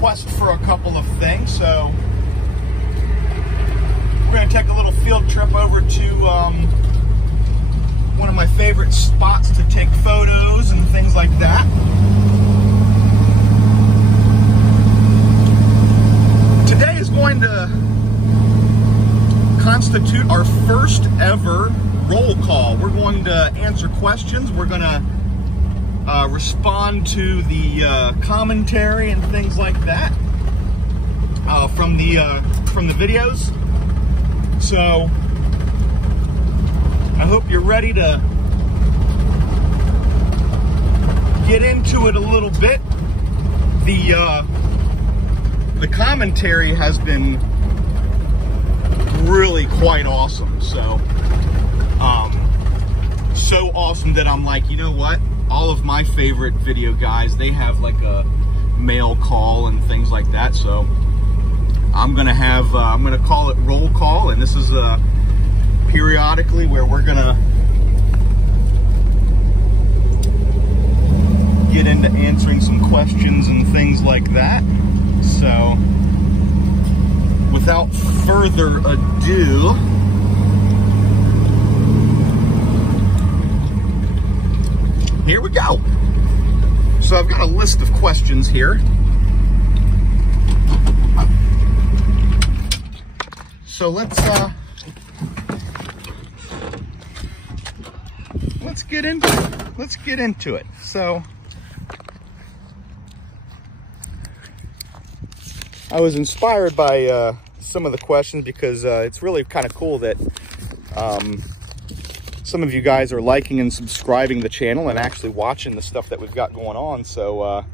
request for a couple of things, so we're going to take a little field trip over to one of my favorite spots to take photos and things like that. Today is going to constitute our first ever roll call. We're going to answer questions. We're going to respond to the commentary and things like that from the videos. So I hope you're ready to get into it a little bit. The commentary has been really quite awesome. So so awesome that I'm like, you know what? All of my favorite video guys, they have like a mail call and things like that. So I'm gonna call it roll call, and this is periodically where we're gonna get into answering some questions and things like that. So without further ado, here we go. So I've got a list of questions here. So let's get into it. So I was inspired by some of the questions because it's really kind of cool that some of you guys are liking and subscribing the channel and actually watching the stuff that we've got going on. So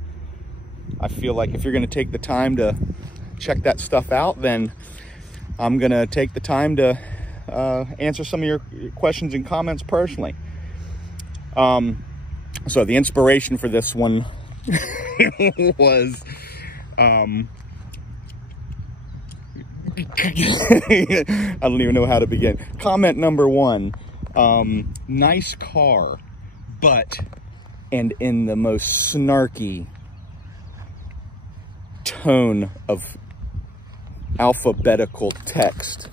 I feel like if you're going to take the time to check that stuff out, then I'm going to take the time to answer some of your questions and comments personally. So the inspiration for this one was I don't even know how to begin. Comment number one. Nice car, but, and in the most snarky tone of alphabetical text.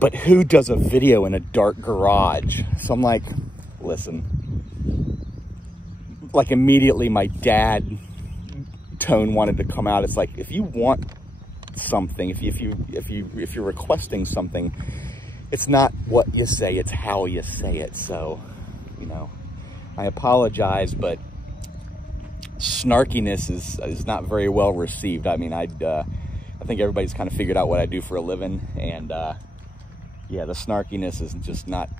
But who does a video in a dark garage? So I'm like, listen, like immediately my dad tone wanted to come out. It's like, if you want something, if you're requesting something, it's not what you say, it's how you say it. So, you know, I apologize, but snarkiness is not very well received. I mean, I think everybody's kind of figured out what I do for a living, and yeah, the snarkiness is just not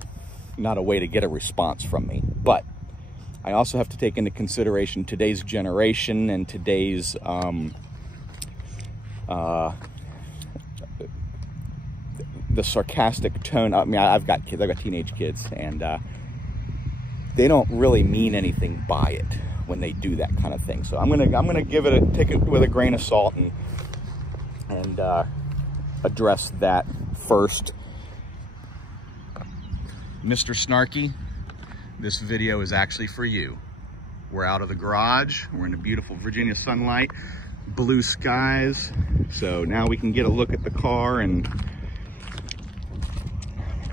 a way to get a response from me. But I also have to take into consideration today's generation and today's the sarcastic tone. I mean, I've got kids, I've got teenage kids, and they don't really mean anything by it when they do that kind of thing. So I'm gonna take it with a grain of salt and address that first. Mr. Snarky, this video is actually for you. We're out of the garage, we're in the beautiful Virginia sunlight, blue skies. So now we can get a look at the car and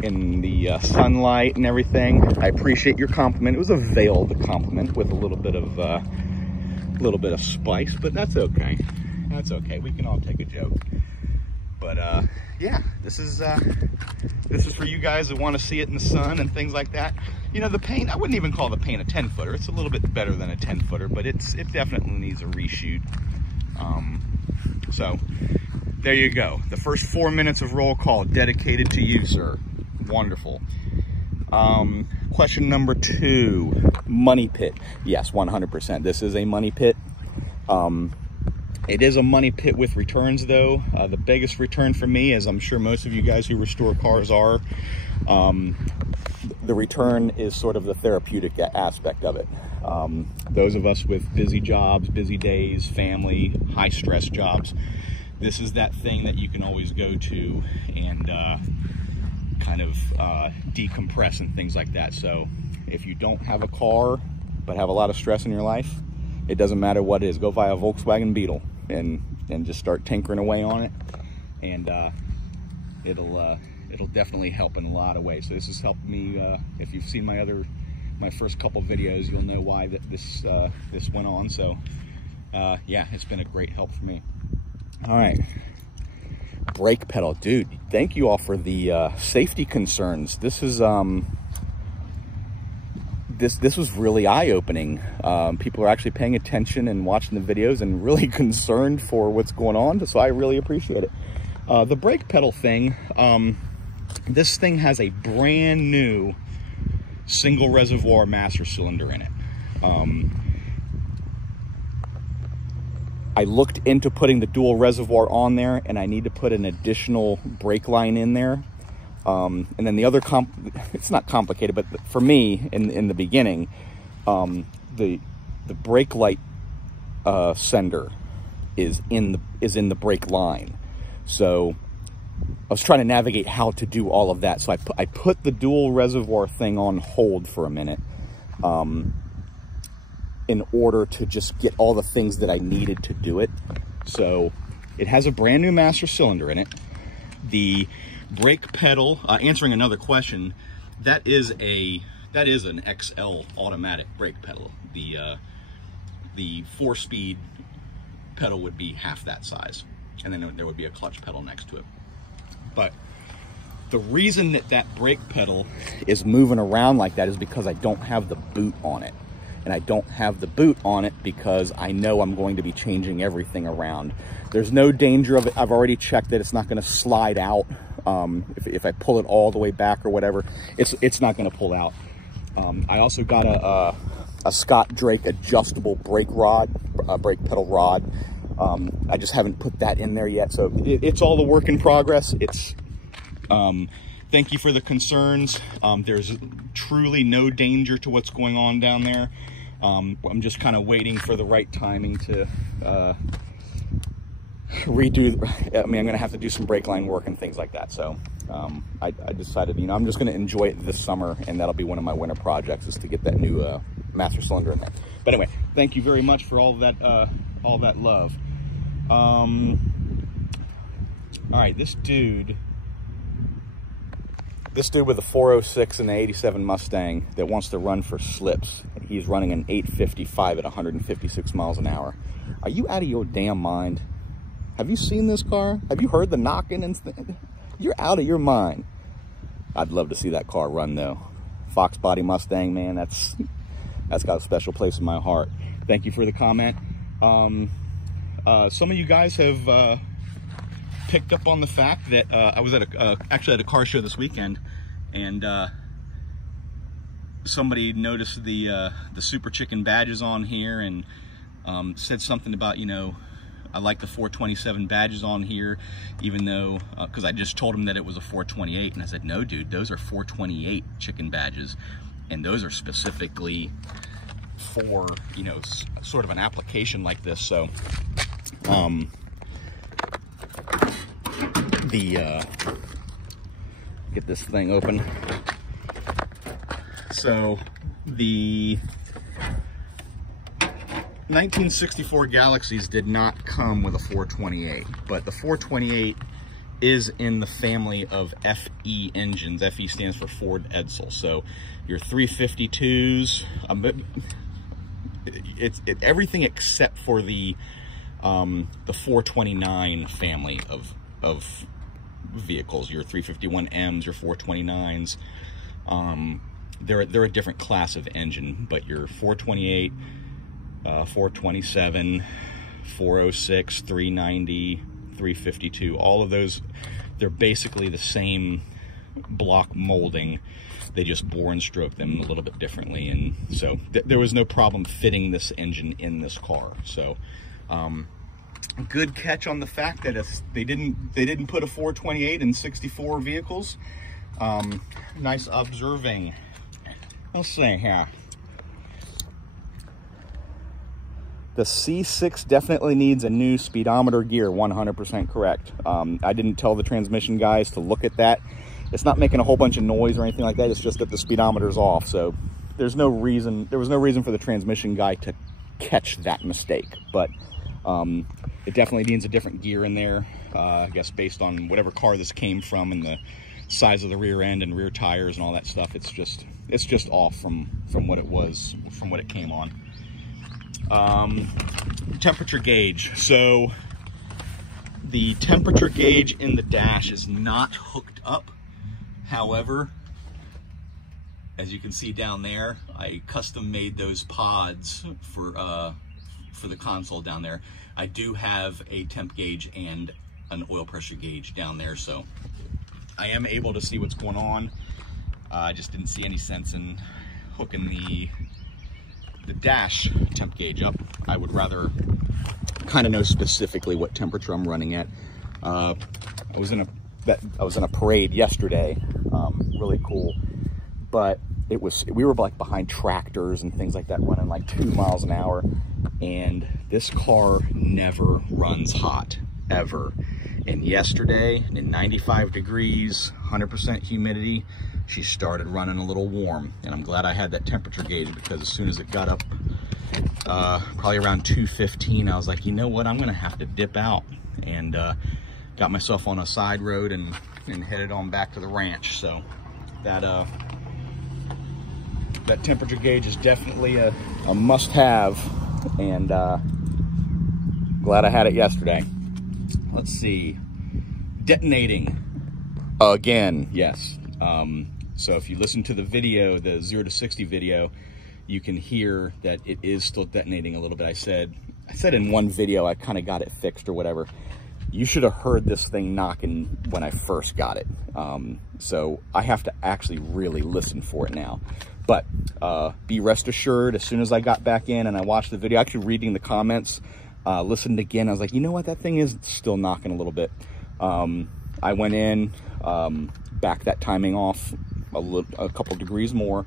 in the sunlight and everything. I appreciate your compliment. It was a veiled compliment with a little bit of spice, but that's okay. That's okay. We can all take a joke. But yeah, this is for you guys that want to see it in the sun and things like that. You know, the paint, I wouldn't even call the paint a 10-footer. It's a little bit better than a 10-footer, but it definitely needs a reshoot. So there you go. The first 4 minutes of roll call dedicated to you, sir. Wonderful. Question number 2, money pit. Yes, 100%. This is a money pit. It is a money pit with returns, though. The biggest return for me, as I'm sure most of you guys who restore cars are, the return is sort of the therapeutic aspect of it. Those of us with busy jobs, busy days, family, high stress jobs, this is that thing that you can always go to and kind of decompress and things like that. So if you don't have a car but have a lot of stress in your life, It doesn't matter what it is. Go buy a Volkswagen Beetle and just start tinkering away on it, and it'll definitely help in a lot of ways. So this has helped me. If you've seen my first couple videos, you'll know why this went on. So yeah, it's been a great help for me. All right, brake pedal, dude. Thank you all for the safety concerns. This is this was really eye-opening. People are actually paying attention and watching the videos and really concerned for what's going on. So I really appreciate it. The brake pedal thing, this thing has a brand new single reservoir master cylinder in it. I looked into putting the dual reservoir on there, and I need to put an additional brake line in there. And then the other it's not complicated, but for me in the beginning, the brake light sender is in the brake line. So I was trying to navigate how to do all of that. So I put the dual reservoir thing on hold for a minute, in order to just get all the things that I needed to do it. So it has a brand new master cylinder in it. The brake pedal, answering another question, that is an XL automatic brake pedal. The 4-speed pedal would be half that size, and then there would be a clutch pedal next to it. But the reason that brake pedal is moving around like that is because I don't have the boot on it. And I don't have the boot on it because I know I'm going to be changing everything around. There's no danger of it. I've already checked that it's not going to slide out. If I pull it all the way back or whatever, it's not going to pull out. I also got a Scott Drake adjustable brake pedal rod. I just haven't put that in there yet. So it's all a work in progress. Thank you for the concerns. There's truly no danger to what's going on down there. I'm just kind of waiting for the right timing to redo. I mean, I'm going to have to do some brake line work and things like that. So I decided, I'm just going to enjoy it this summer, and that'll be one of my winter projects, is to get that new master cylinder in there. But anyway, thank you very much for all that love. All right, this dude with a 406 and an 87 Mustang that wants to run for slips, he's running an 855 at 156 miles an hour. Are you out of your damn mind? Have you seen this car? Have you heard the knocking and you're out of your mind. I'd love to see that car run though. Fox body Mustang, man, that's got a special place in my heart. Thank you for the comment. Some of you guys have picked up on the fact that I was actually at a car show this weekend, and somebody noticed the Super Chicken badges on here, and said something about, I like the 427 badges on here, even though, because I just told him that it was a 428, and I said, no dude, those are 428 chicken badges, and those are specifically for, sort of an application like this. So get this thing open. So the 1964 Galaxies did not come with a 428, but the 428 is in the family of FE engines. FE stands for Ford Edsel. So your 352s, everything except for the 429 family of vehicles. Your 351Ms, your 429s, they're a different class of engine, but your 428, 427, 406, 390, 352, all of those, they're basically the same block molding. They just bore and stroke them a little bit differently, and so there was no problem fitting this engine in this car. So good catch on the fact that they didn't put a 428 in 64 vehicles. Nice observing. Let's see here. The C6 definitely needs a new speedometer gear, 100% correct. I didn't tell the transmission guys to look at that. It's not making a whole bunch of noise or anything like that. It's just that the speedometer's off. So there was no reason for the transmission guy to catch that mistake. But it definitely needs a different gear in there, I guess based on whatever car this came from and the size of the rear end and rear tires and all that stuff. It's just off from what it was, from what it came on. Temperature gauge. So the temperature gauge in the dash is not hooked up. However, as you can see down there, I custom made those pods for the console down there. I do have a temp gauge and an oil pressure gauge down there, so I am able to see what's going on. I just didn't see any sense in hooking the dash temp gauge up. I would rather kind of know specifically what temperature I'm running at. I was in a parade yesterday, really cool, but we were like behind tractors and things like that running like 2 miles an hour, and this car never runs hot, ever. And yesterday, in 95 degrees, 100% humidity, she started running a little warm. And I'm glad I had that temperature gauge, because as soon as it got up, probably around 2:15, I was like, you know what, I'm gonna have to dip out. And got myself on a side road and headed on back to the ranch. So that temperature gauge is definitely a must-have, and glad I had it yesterday. Let's see, detonating again. Yes. So if you listen to the video, the 0 to 60 video, you can hear that it is still detonating a little bit. I said in one video I kind of got it fixed or whatever. You should have heard this thing knocking when I first got it. So I have to actually really listen for it now. But be rest assured, as soon as I got back in and I watched the video, actually reading the comments, listened again, I was like, you know what, that thing is still knocking a little bit. I went in, backed that timing off a couple degrees more,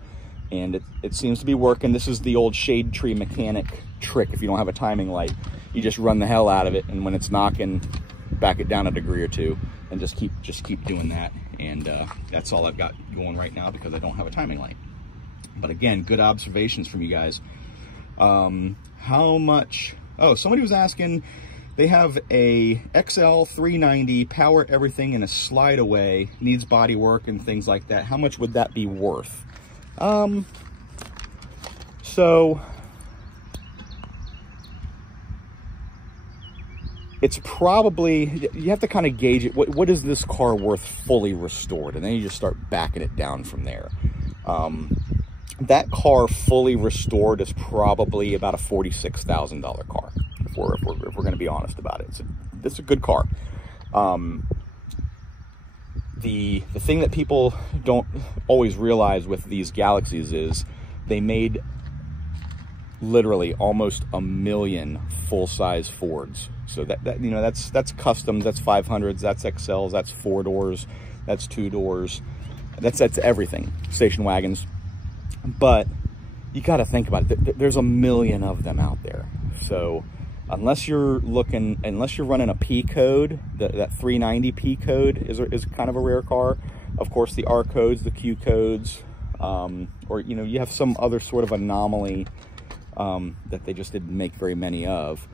and it seems to be working. This is the old shade tree mechanic trick. If you don't have a timing light, you just run the hell out of it, and when it's knocking, back it down a degree or two, and just keep doing that. And that's all I've got going right now, because I don't have a timing light. But again, good observations from you guys. How much? Oh, somebody was asking, they have a XL 390, power everything, and a slide away, needs body work and things like that. How much would that be worth? So it's probably, you have to kind of gauge it. What is this car worth fully restored? And then you just start backing it down from there. That car fully restored is probably about a $46,000 car, if we're going to be honest about it. It's a good car. The thing that people don't always realize with these Galaxies is they made literally almost 1 million full-size Fords. So that you know, that's customs, that's 500s, that's XLs, that's 4 doors, that's 2 doors, that's everything, station wagons. But you got to think about it. There's 1 million of them out there. So unless you're running a P code, that 390 P code is kind of a rare car. Of course, the R codes, the Q codes, or you know, you have some other sort of anomaly that they just didn't make very many of.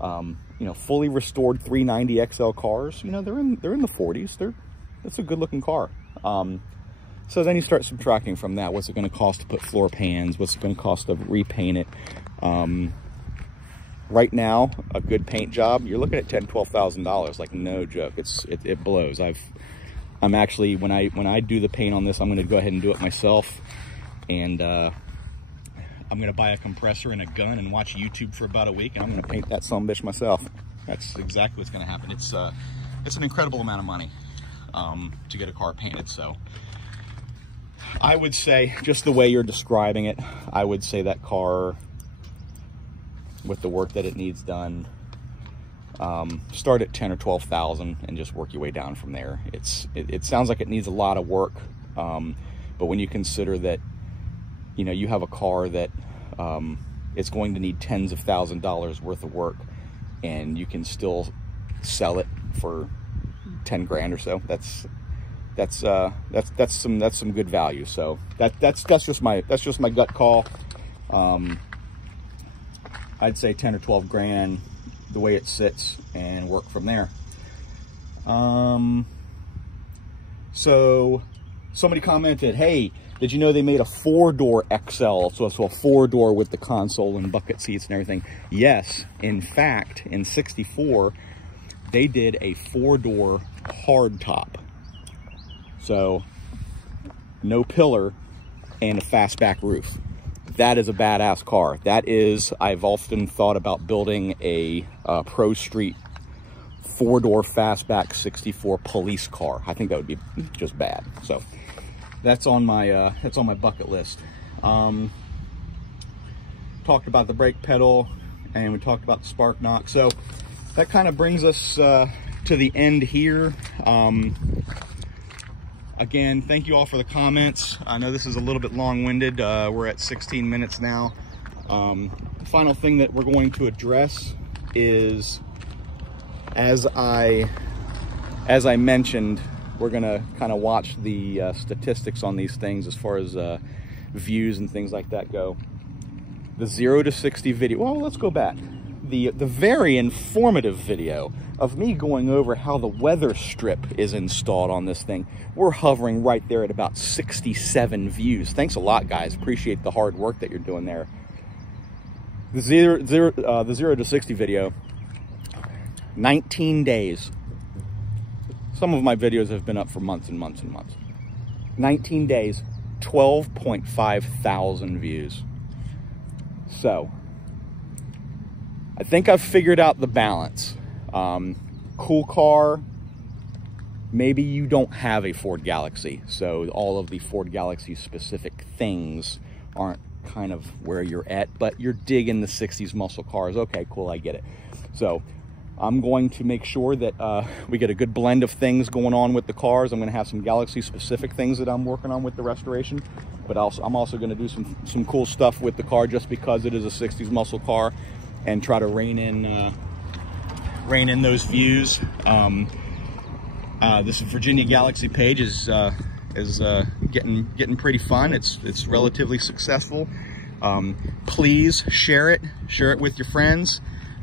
You know, fully restored 390 XL cars, you know, they're in the 40s. It's a good looking car. So then you start subtracting from that. What's it going to cost to put floor pans? What's it going to cost to repaint it? Right now, a good paint job, you're looking at $10,000-$12,000, like no joke. It blows. I'm actually, when I do the paint on this, I'm going to go ahead and do it myself, and I'm going to buy a compressor and a gun and watch YouTube for about a week, and I'm going to paint that sumbitch myself. That's exactly what's going to happen. It's an incredible amount of money to get a car painted. So I would say, just the way you're describing it, I would say that car, with the work that it needs done, start at 10 or 12,000 and just work your way down from there. It sounds like it needs a lot of work, but when you consider that, you know, you have a car that it's going to need tens of thousands of dollars worth of work, and you can still sell it for 10 grand or so, that's some good value. So that's just my gut call. I'd say 10 or 12 grand the way it sits, and work from there. So somebody commented, hey, did you know they made a 4-door XL? So a 4-door with the console and bucket seats and everything. Yes, in fact, in 64, they did a 4-door hardtop. So no pillar and a fastback roof. That is a badass car. That is, I've often thought about building a Pro Street 4-door fastback 64 police car. I think that would be just bad. So that's on my bucket list. Talked about the brake pedal, and we talked about the spark knock. So that kind of brings us to the end here. Again, thank you all for the comments. I know this is a little bit long-winded. We're at 16 minutes now. The final thing that we're going to address is, as I mentioned, we're gonna kind of watch the statistics on these things as far as views and things like that go. The 0 to 60 video, well, let's go back. The very informative video of me going over how the weather strip is installed on this thing. We're hovering right there at about 67 views. Thanks a lot, guys. Appreciate the hard work that you're doing there. The 0 to 60 video, 19 days. Some of my videos have been up for months and months and months. 19 days, 12.5 thousand views. So, I think I've figured out the balance. Cool car. Maybe you don't have a Ford Galaxie, so all of the Ford Galaxie specific things aren't kind of where you're at, but you're digging the 60s muscle cars. Okay, cool, I get it. So I'm going to make sure that we get a good blend of things going on with the cars. I'm going to have some Galaxie specific things that I'm working on with the restoration, but I'm also going to do some cool stuff with the car just because it is a 60s muscle car, and try to rein in those views. This Virginia Galaxie page is getting pretty fun. It's relatively successful. Please share it with your friends.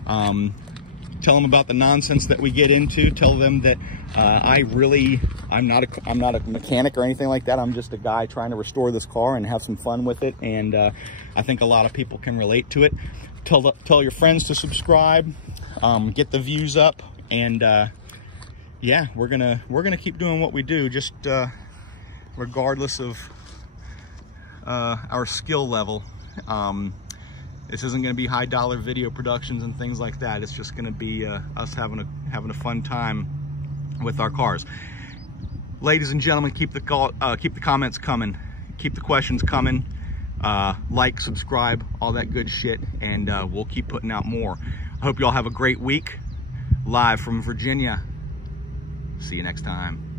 Tell them about the nonsense that we get into. Tell them that I'm not a mechanic or anything like that. I'm just a guy trying to restore this car and have some fun with it. And I think a lot of people can relate to it. Tell your friends to subscribe. Get the views up, and yeah, we're gonna keep doing what we do, just regardless of our skill level. This isn't going to be high dollar video productions and things like that. It's just going to be us having a fun time with our cars. Ladies and gentlemen, keep the comments coming, keep the questions coming. Like, subscribe, all that good shit, and we'll keep putting out more. I hope you all have a great week. Live from Virginia. See you next time.